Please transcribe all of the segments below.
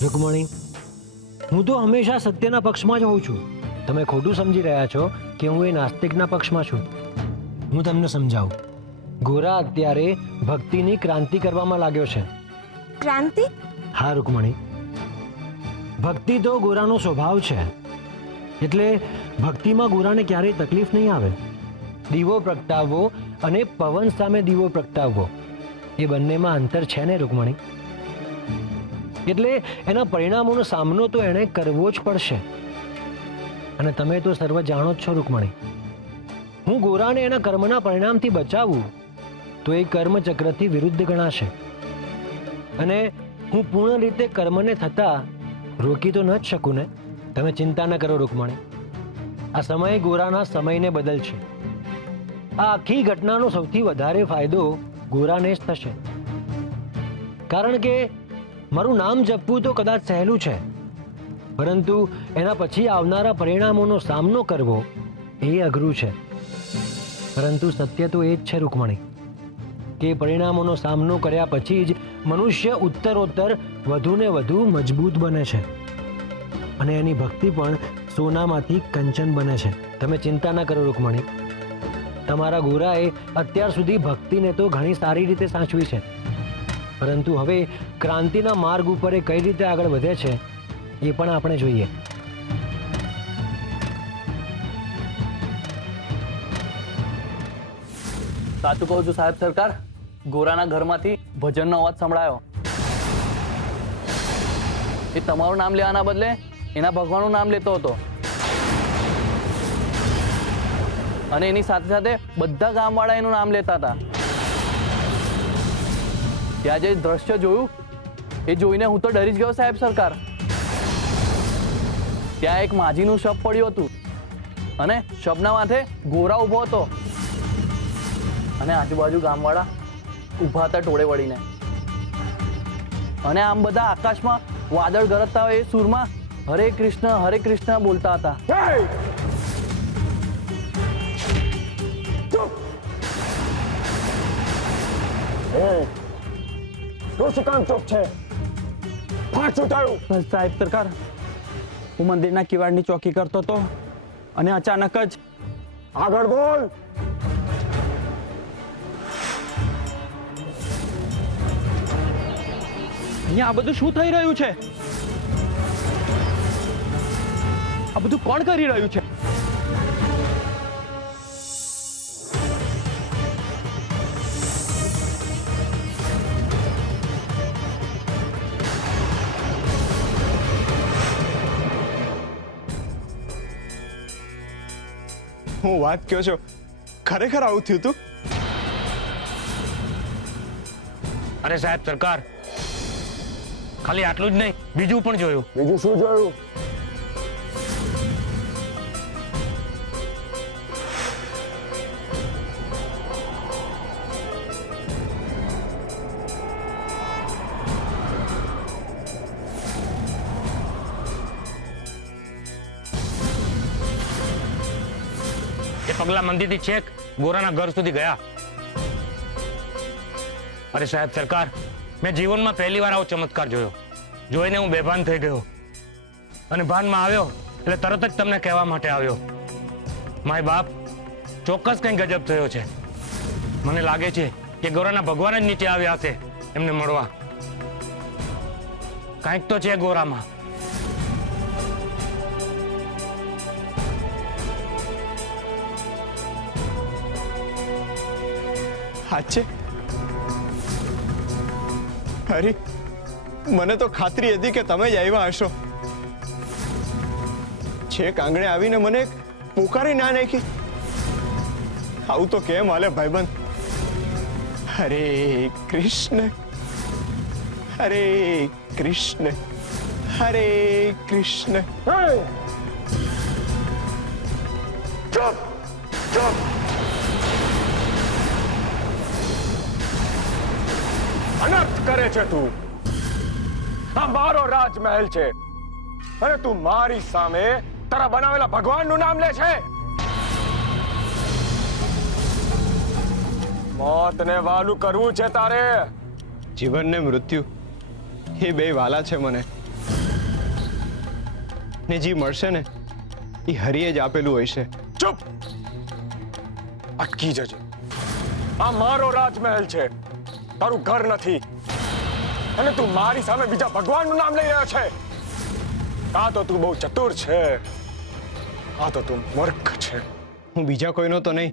રૂકમણી, હું તો હંમેશા સત્યના પક્ષમાં જ હોઉં છું. તમે ખોટું સમજી રહ્યા છો કે હું એ નાસ્તિકના પક્ષમાં છું. હું તમને સમજાવું. ગોરા અત્યારે ભક્તિની ક્રાંતિ કરવામાં લાગ્યો છે. ક્રાંતિ? હા રૂકમણી, ભક્તિ તો ગોરાનો સ્વભાવ છે. એટલે ભક્તિમાં ગોરાને ક્યારેય તકલીફ નહીં આવે. દીવો પ્રગટાવવો અને પવન સામે દીવો પ્રગટાવવો એ બંનેમાં અંતર છે ને રૂકમણી. એટલે એના પરિણામોનો સામનો તો એણે કરવો જ પડશે. અને તમે તો સર્વ જાણો જ છો રૂકમણી, હું ગોરાને એના કર્મના પરિણામથી બચાવું તો એ કર્મચક્રથી વિરુદ્ધ ગણાશે. અને હું પૂર્ણ રીતે કર્મને થતા રોકી તો ન જ શકું ને. તમે ચિંતા ન કરો રૂકમણી, આ સમય ગોરાના સમયને બદલશે. આ આખી ઘટનાનો સૌથી વધારે ફાયદો ગોરાને જ થશે. કારણ કે મારું નામ જપવું તો કદાચ સહેલું છે, પરંતુ એના પછી આવનારા પરિણામોનો સામનો કરવો એ અઘરું છે. પરંતુ સત્ય તો એ જ છે રૂકમણી કે પરિણામોનો સામનો કર્યા પછી જ મનુષ્ય ઉત્તરોત્તર વધુ ને વધુ મજબૂત બને છે અને એની ભક્તિ પણ સોનામાંથી કંચન બને છે. તમે ચિંતા ન કરો રૂકમણી, તમારા ગોરાએ અત્યાર સુધી ભક્તિને તો ઘણી સારી રીતે સાચવી છે, પરંતુ હવે ક્રાંતિના માર્ગ ઉપર એ કઈ રીતે આગળ વધે છે એ પણ આપણે જોઈએ. સાચું કહું છું સાહેબ સરકાર, ગોરાના ઘરમાંથી ભજનનો અવાજ સંભળાયો. એ તમારું નામ લેવાના બદલે એના ભગવાનનું નામ લેતો હતો અને એની સાથે સાથે બધા ગામવાળા એનું નામ લેતા હતા. ત્યાં જે દ્રશ્ય જોયું એ જોઈને હું તો ડરી જ ગયો સાહેબ સરકાર. ત્યાં એક માજીનું શબ પડ્યું હતું અને શબના માથે ગોરા ઊભો હતો અને આજુબાજુ ગામવાળા ઊભા હતા ટોળે વળીને. અને આમ બધા આકાશમાં વાદળ ગરજતા હોય એ સૂરમાં હરે કૃષ્ણ બોલતા હતા. તું શું કામ ચૂપ છે? શું થયું? સાહેબ સરકાર, હું મંદિરના કિવાડની ચોકી કરતો હતો અને અચાનક જ આગળ બોલ. અહીંયા આ બધું શું થઈ રહ્યું છે? આ બધું કોણ કરી રહ્યું છે? હું વાત કહો છો, ખરેખર આવું થયું તું? અરે સાહેબ સરકાર, ખાલી આટલું જ નહીં, બીજું પણ જોયું. બીજું શું જોયું? એ પગલા મંદિરથી છેક ગોરાના ઘર સુધી ગયા. અરે સાહેબ સરકાર, મેં જીવનમાં પહેલી વાર આવો ચમત્કાર જોયો. જોઈને હું બેભાન થઈ ગયો અને ભાનમાં આવ્યો એટલે તરત જ તમને કહેવા માટે આવ્યો. માય બાપ, ચોક્કસ કંઈ ગજબ થયો છે. મને લાગે છે કે ગોરાના ભગવાન જ નીચે આવ્યા હશે એમને મળવા. કાંઈક તો છે ગોરામાં. સાચે? હરી, મને તો ખાતરી હતી કે તમે જ આવ્યા હશો. છેક આંગણે આવીને મને પોકારી ના નાખી. આવું તો કેમ હાલે ભાઈબંધ? હરે કૃષ્ણ હરે કૃષ્ણ હરે કૃષ્ણ. ચૂપ ચૂપ. અનર્થ કરે છે તું. આ મારો રાજમહેલ છે અને તું મારી સામે તારા બનાવેલા ભગવાનનું નામ લે છે. મોતને વાલું કરવું છે તારે. જીવન ને મૃત્યુ એ બે વાલા છે મને. ને જે મળશે ને એ હરિએ જ આપેલું હોય છે. ચૂપ, અટકી જજે. આ મારો રાજમહેલ છે, તારું ઘર નથી. અને તું મારી સામે બીજા ભગવાનનું નામ લઈ રહ્યો છે. આ તો તું બહુ ચતુર છે, આ તો તું મૂર્ખ છે. હું બીજા કોઈનો તો નહીં,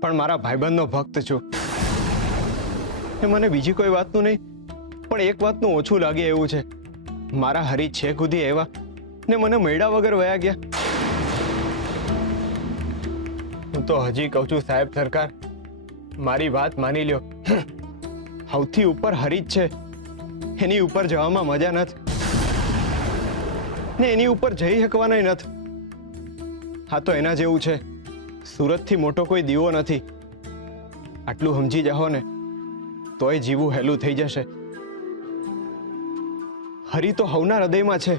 પણ મારા ભાઈબંધનો ભક્ત છું. એ મને બીજી કોઈ વાતનું નહીં, પણ એક વાતનું ઓછું લાગે એવું છે. મારા હરી છેક સુધી આવ્યા ને મને મળ્યા વગર વયા ગયા. હું તો હજી કહું છું સાહેબ સરકાર, મારી વાત માની લ્યો. સૌથી ઉપર હરી જ છે, એની ઉપર જવામાં મજા નથી ને એની ઉપર જઈ શકવાના નથી. હા તો એના જેવું છે, સુરતથી મોટો કોઈ દીવો નથી. આટલું સમજી જાઓ ને તોય જીવું હેલું થઈ જશે. હરી તો હવના હૃદયમાં છે,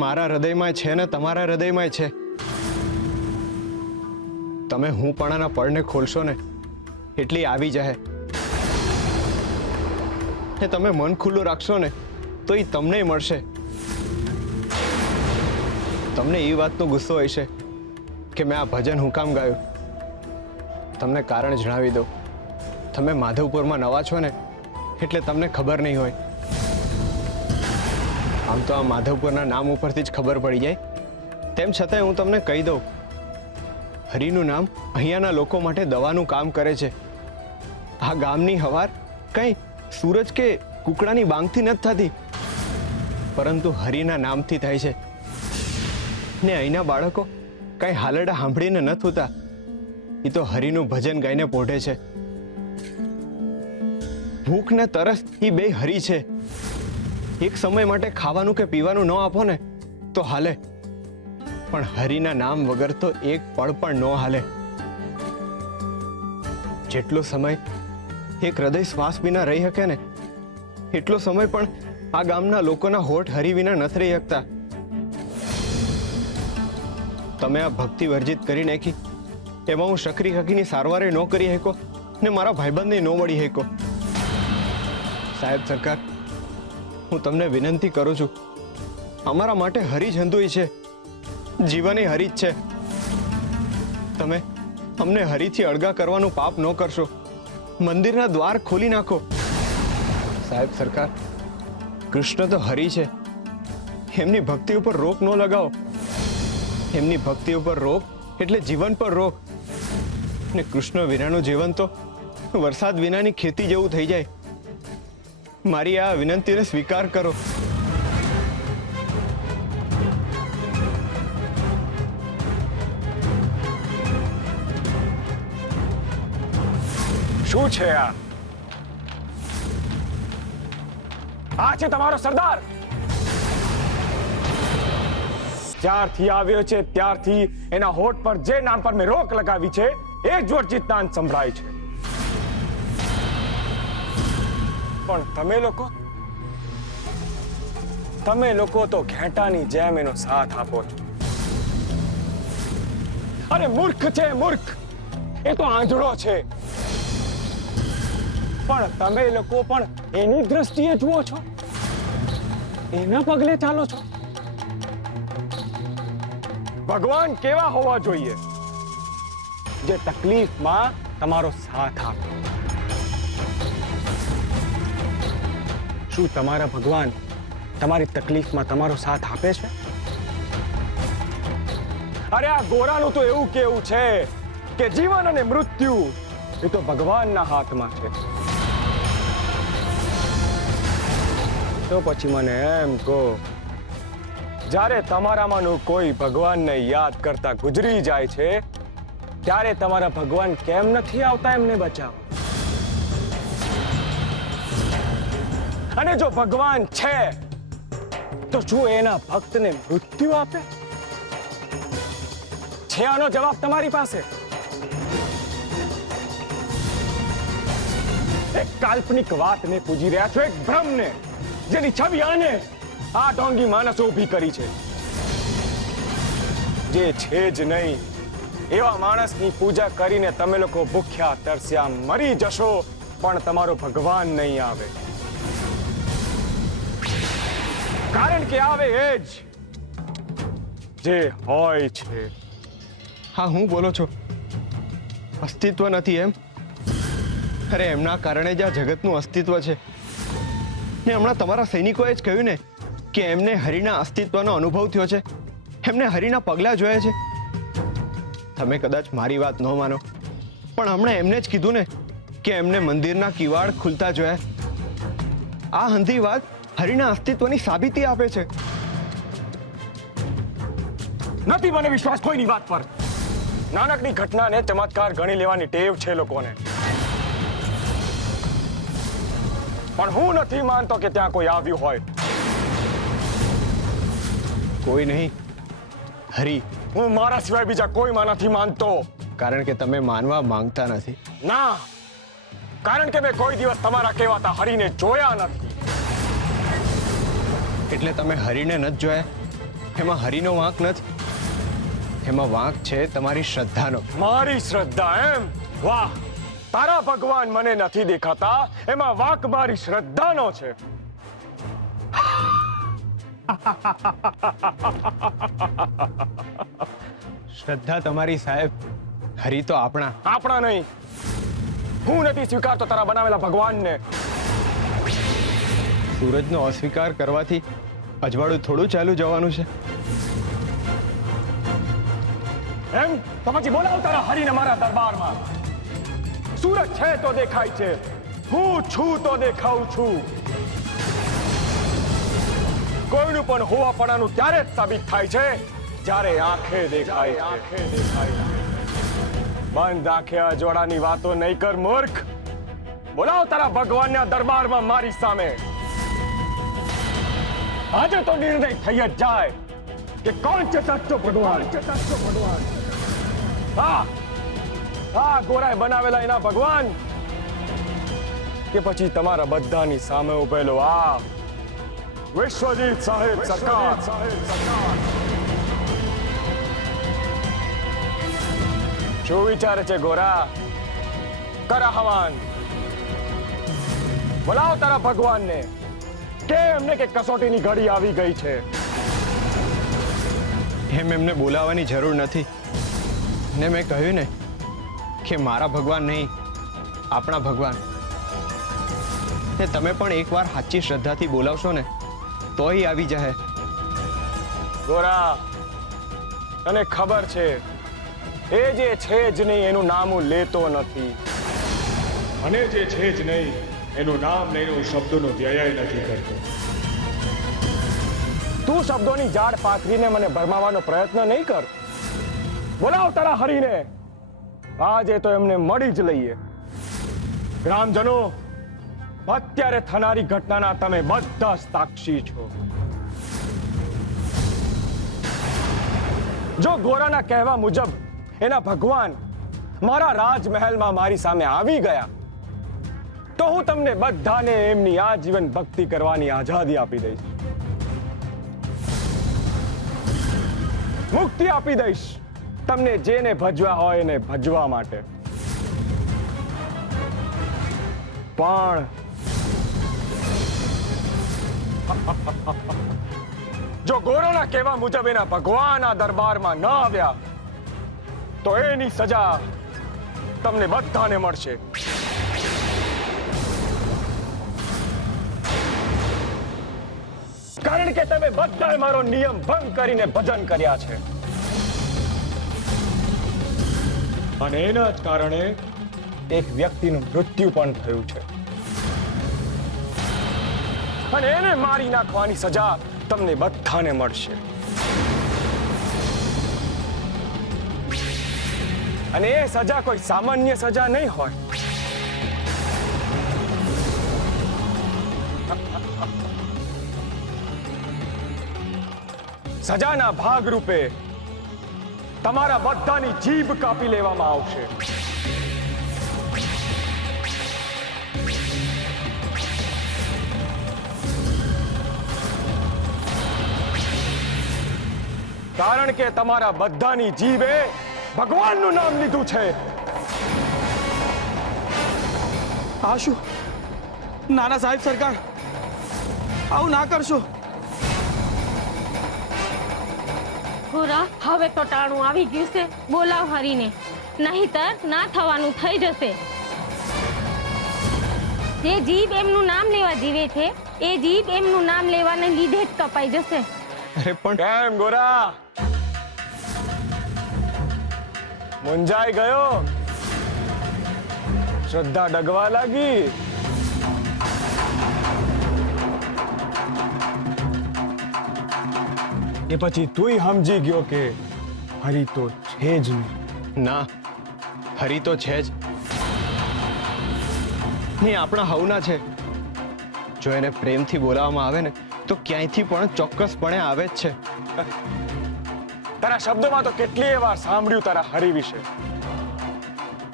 મારા હૃદયમાં છે ને તમારા હૃદયમાં છે. તમે હું પણાના પડને ખોલશો ને એટલી આવી જાય ને તમે મન ખુલ્લું રાખશો ને તો એ તમને મળશે. તમને એ વાતનો ગુસ્સો હશે કે મેં આ ભજન હું કામ ગાયું. તમને કારણ જણાવી દઉં. તમે માધવપુરમાં નવા છો ને એટલે તમને ખબર નહીં હોય. આમ તો આ માધવપુરના નામ ઉપરથી જ ખબર પડી જાય. તેમ છતાંય હું તમને કહી દઉં, હરિનું નામ અહીંયાના લોકો માટે દવાનું કામ કરે છે. આ ગામની હવાર કંઈ સૂરજ કે કુકડાની બાંગથી નથી થતી, પરંતુ હરિના નામથી થાય છે. ને અહીંના બાળકો કઈ હાલરડા સાંભળીને ન થતા, એ તો હરિનું ભજન ગાઈને પોઢે છે. ભૂખ ને તરસ એ બે હરી છે. એક સમય માટે ખાવાનું કે પીવાનું ન આપો ને તો હાલે, પણ હરિના નામ વગર તો એક પળ પણ ન હાલે. જેટલો સમય એક હૃદય શ્વાસ વિના રહી શકે ને એટલો સમય પણ આ ગામના લોકોના હોઠ હરી વિના નથી રહી શકતા. તમે આ ભક્તિ વર્જિત કરી નાખી, એમાં હું શકરી હકીની સારવારે ન કરી શકો ને મારા ભાઈબંધને ન મળી શકો. સાહેબ સરકાર, હું તમને વિનંતી કરું છું, અમારા માટે હરી જ હંધુય છે, જીવન એ હરી જ છે. તમે અમને હરીથી અળગા કરવાનું પાપ ન કરશો. મંદિરના દ્વાર ખોલી નાખો. સાહેબ સરકાર, કૃષ્ણ તો હરી છે, એમની ભક્તિ ઉપર રોક ન લગાવો. એમની ભક્તિ ઉપર રોક એટલે જીવન પર રોક. ને કૃષ્ણ વિનાનું જીવન તો વરસાદ વિનાની ખેતી જેવું થઈ જાય. મારી આ વિનંતીને સ્વીકાર કરો. શું છે આ? આ છે તમારો સરદાર? જ્યારથી આવ્યો છે ત્યારથી એના હોઠ પર જે નામ પર મેં રોક લગાવી છે એ જ વર્જિત નામ સંભળાય છે. પણ તમે લોકો તો ઘેટાની જેમ એનો સાથ આપો છો. અરે મૂર્ખ છે, મૂર્ખ. એ તો આંધળો છે, પણ તમે લોકો પણ એની દ્રષ્ટિએ જુઓ છો, એના પગલે ચાલો છો. ભગવાન કેવા હોવા જોઈએ? જે તકલીફમાં તમારો સાથ આપે. શું તમારા ભગવાન તમારી તકલીફમાં તમારો સાથ આપે છે? અરે આ ગોરાનું તો એવું કેવું છે કે જીવન અને મૃત્યુ એ તો ભગવાનના હાથમાં છે. તો પછી મને એમ કહો, જ્યારે તમારામાંનું કોઈ ભગવાનને યાદ કરતા ગુજરી જાય છે ત્યારે તમારા ભગવાન કેમ નથી આવતા એમને બચાવવા? અને જો ભગવાન છે તો શું એના ભક્તને મૃત્યુ આપે છે? આનો જવાબ તમારી પાસે. એક કાલ્પનિક વાતને પૂજી રહ્યા છો, એક ભ્રમને, જેની છબી આને આ ઢોંગી માણસો ઊભી કરી છે. જે છે જ નહીં એવા માણસની પૂજા કરીને તમે લોકો ભૂખ્યા તરસ્યા મરી જશો, પણ તમારો ભગવાન નહીં આવે. કારણ કે આવે એ જ જે હોય છે. હા, હું બોલો છો અસ્તિત્વ નથી એમ? અરે એમના કારણે જ આ જગતનું અસ્તિત્વ છે. ને હમણાં તમારા સૈનિકોએ જ કહ્યું ને કે એમને હરિના અસ્તિત્વનો અનુભવ થયો છે, એમને હરિના પગલાં જોયા છે. તમે કદાચ મારી વાત ન માનો, પણ હમણાં એમને જ કીધું ને કે એમને મંદિરના કિવાડ ખુલતા જોયા. આ હંધી વાત હરિના અસ્તિત્વની સાબિતી આપે છે. નથી મને વિશ્વાસ કોઈની વાત પર. નાનકડી ઘટનાને ચમત્કાર ગણી લેવાની ટેવ છે લોકોને. પણ હું નથી માનતો કે ત્યાં કોઈ આવ્યું હોય. કોઈ નહીં, હરિ. હું મારા સિવાય બીજા કોઈમાં નથી માનતો. કારણ કે તમે માનવા માંગતા નથી. ના, કારણ કે મેં કોઈ દિવસ તમારા કહેવાતા હરિને જોયા નથી. એટલે તમે હરિને નથી જોયા? એમાં હરિનો વાંક નથી, એમાં વાંક છે તમારી શ્રદ્ધાનો. મારી શ્રદ્ધા એમ? વાહ, તારા ભગવાન મને નથી દેખાતા, એમાં વાંક મારી શ્રદ્ધાનો છે. શ્રદ્ધા તમારી સાહેબ, હરિ તો આપણા. આપણા નહીં. હું નથી સ્વીકારતો તારા બનાવેલા ભગવાનને. સૂરજનો અસ્વીકાર કરવાથી અજવાળું થોડું ચાલુ જવાનું છે. એમ તો પછી બોલાવ તારા હરિને મારા દરબારમાં. સૂરજ છે તો દેખાય છે, હું છું તો દેખાઉં છું. કોઈનું પણ હોવાપણાનું ત્યારે જ સાબિત થાય છે જ્યારે આંખે દેખાય છે. બંધ આંખે અજવાળાની વાતો નહીં કર મૂર્ખ. બોલાવ તારા ભગવાનના દરબારમાં મારી સામે. આજે તો નિર્ણય થઈ જ જાય કે કોણ છે સાચો ભગવાન. હા, હા, ગોરાએ બનાવેલા એના ભગવાન કે પછી તમારા બધાની સામે ઉભેલો આ વિશ્વજીત સાહેબ સરકાર. શું વિચારે છે ગોરા? કર આહવાન. બોલાવ તારા ભગવાનને. કે એમને કે કસોટીની ઘડી આવી ગઈ છે. એમ એમને બોલાવવાની જરૂર નથી. ને મેં કહ્યું ને કે મારા ભગવાન નહીં, આપણા ભગવાન. ને તમે પણ એકવાર સાચી શ્રદ્ધાથી બોલાવશો ને તોય આવી જાય. ગોરા, તને ખબર છે એ જે છે જ નહીં એનું નામ હું લેતો નથી. અને જે છે જ નહીં એનું નામ લઈને હું શબ્દોનો વ્યય નથી કરતો. તું શબ્દોની જાડ પાથરીને મને ભરમાવાનો પ્રયત્ન નહીં કર. બોલાવ તારા હરિને. આજે તો એમને મળી જ લઈએ. ગ્રામજનો, અત્યારે થનારી ઘટનાના તમે બધા સાક્ષી છો. જો ગોરાના કહેવા મુજબ એના ભગવાન મારા રાજમહેલમાં મારી સામે આવી ગયા તો હું તમને બધાને એમની આજીવન ભક્તિ કરવાની આઝાદી આપી દઈશ. મુક્તિ આપી દઈશ તમને જેને ભજવા હોય એને ભજવા માટે. પણ જો ગોરાના કહેવા મુજબ એના ભગવાન આ દરબારમાં ન આવ્યા તો એની સજા તમને બધાને મળશે. કારણ કે તમે બધાએ મારો નિયમ ભંગ કરીને ભજન કર્યા છે. અને એના જ કારણે એક વ્યક્તિનું મૃત્યુ પણ થયું છે. અને એને મારી નાખવાની સજા તમને બધાને મળશે. અને એ સજા કોઈ સામાન્ય સજા નહીં હોય. સજાના ભાગરૂપે તમારા બધાની જીભ કાપી લેવામાં આવશે. કારણ કે તમારા બધાની જીભે ભગવાનનું નામ લીધું છે. આ શું? નાના સાહેબ સરકાર, આવું ના કરશો. ગોરા, હવે તો ટાણું આવી ગયું છે. બોલાવ હરીને, નહીંતર ના થવાનું થઈ જશે. જે જીભ એમનું નામ લેવા જીવે છે, એ જીભ એમનું નામ લેવાને લીધે જ કપાઈ જશે. અરે પણ કેમ ગોરા, મુંજાઈ ગયો? શ્રદ્ધા ડગવા લાગી? એ પછી તુંય સમજી ગયો કે હરી તો છે જ નહીં. ના, હરી તો છે જ નહીં, આપણા હવના છે. જો એને પ્રેમથી બોલાવવામાં આવે ને તો ક્યાંયથી પણ ચોક્કસપણે આવે જ છે. તારા શબ્દોમાં તો કેટલીય વાર સાંભળ્યું તારા હરી વિશે.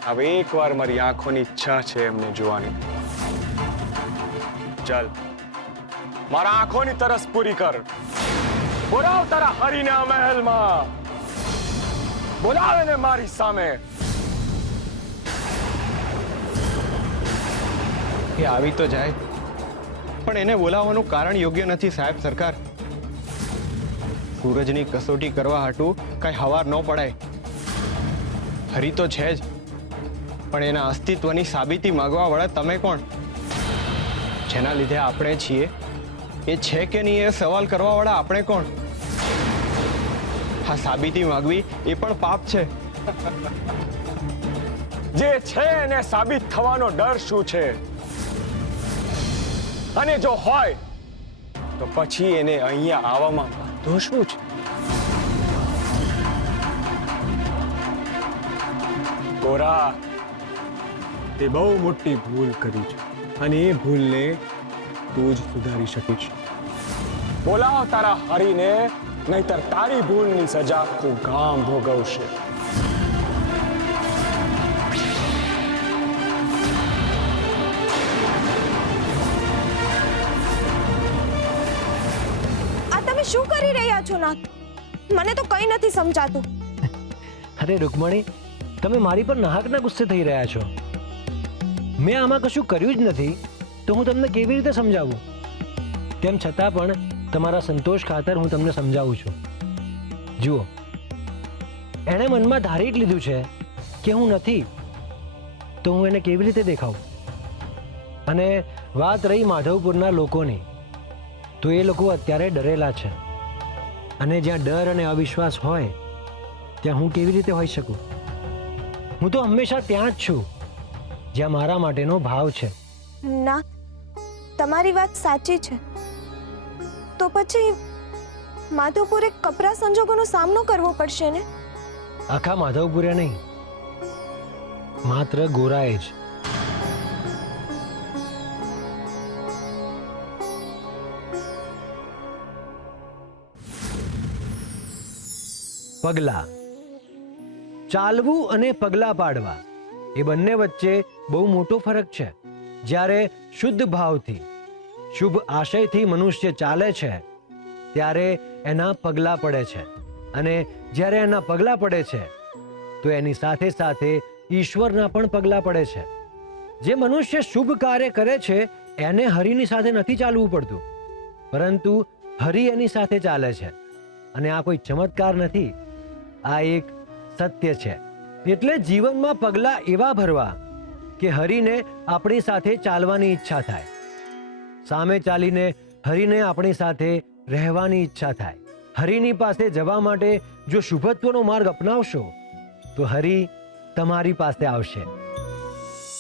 હવે એકવાર મારી આંખોની ઈચ્છા છે એમને જોવાની. ચાલ, મારા આંખોની તરસ પૂરી કર. બોલાવ તારા હરીને આ મહેલમાં. બોલાવ એને મારી સામે. એ આવી તો જાય, પણ એને બોલાવવાનું કારણ યોગ્ય નથી સાહેબ સરકાર. સૂરજની કસોટી કરવા હાટું કઈ હવાર ન પડાય. હરી તો છે જ, પણ એના અસ્તિત્વની સાબિતી માંગવા વાળા તમે કોણ? જેના લીધે આપણે છીએ એ છે કે નહીં એ સવાલ કરવા વાળા આપણે કોણ? આ સાબિતી માંગવી એ પણ પાપ છે. જે છે એને સાબિત થવાનો ડર શું છે? અને જો હોય તો પછી એને અહીંયા આવવામાં વાંધો શું છે? ગોરા, તે બહુ મોટી ભૂલ કરી છે અને એ ભૂલને તું જ સુધારી શકીશ. બોલાવ તારા હરીને, નહીતર તારી ભૂલની સજા આખું ગામ ભોગવશે. આ તમે શું કરી રહ્યા છો નાથ? મને તો કંઈ નથી સમજાતું. અરે રૂકમણી, તમે મારી પર નાહકના ગુસ્સે થઈ રહ્યા છો. મેં આમાં કશું કર્યું જ નથી તો હું તમને કેવી રીતે સમજાવું? તેમ છતાં પણ તમારા સંતોષ ખાતર હું તમને સમજાવું છું. જુઓ, એણે મનમાં ધારી જ લીધું છે કે હું નથી, તો હું એને કેવી રીતે દેખાઉં? અને વાત રહી માધવપુરના લોકોની, તો એ લોકો અત્યારે ડરેલા છે. અને જ્યાં ડર અને અવિશ્વાસ હોય ત્યાં હું કેવી રીતે હોઈ શકું? હું તો હંમેશા ત્યાં જ છું જ્યાં મારા માટેનો ભાવ છે. ના, તમારી વાત સાચી છે. તો પછી માધવપુરે કપરા સંજોગોનો સામનો કરવો પડશે ને? આખા માધવપુરે નહીં, માત્ર ગોરાએ જ. પગલા ચાલવું અને પગલા પાડવા એ બંને વચ્ચે બહુ મોટો ફરક છે. જ્યારે શુદ્ધ ભાવથી, શુભ આશયથી મનુષ્ય ચાલે છે ત્યારે એના પગલા પડે છે, અને જ્યારે એના પગલા પડે છે તો એની સાથે સાથે ઈશ્વરના પણ પગલા પડે છે. જે મનુષ્ય શુભ કાર્ય કરે છે એને હરિની સાથે નથી ચાલવું પડતું, પરંતુ હરિ એની સાથે ચાલે છે. અને આ કોઈ ચમત્કાર નથી, આ એક સત્ય છે. એટલે જીવનમાં પગલા એવા ભરવા કે હરિને આપણી સાથે ચાલવાની ઈચ્છા થાય, સામે ચાલીને હરિને આપણી સાથે રહેવાની ઈચ્છા થાય. હરિની પાસે જવા માટે જો શુભત્વનો માર્ગ અપનાવશો તો હરિ તમારી પાસે આવશે.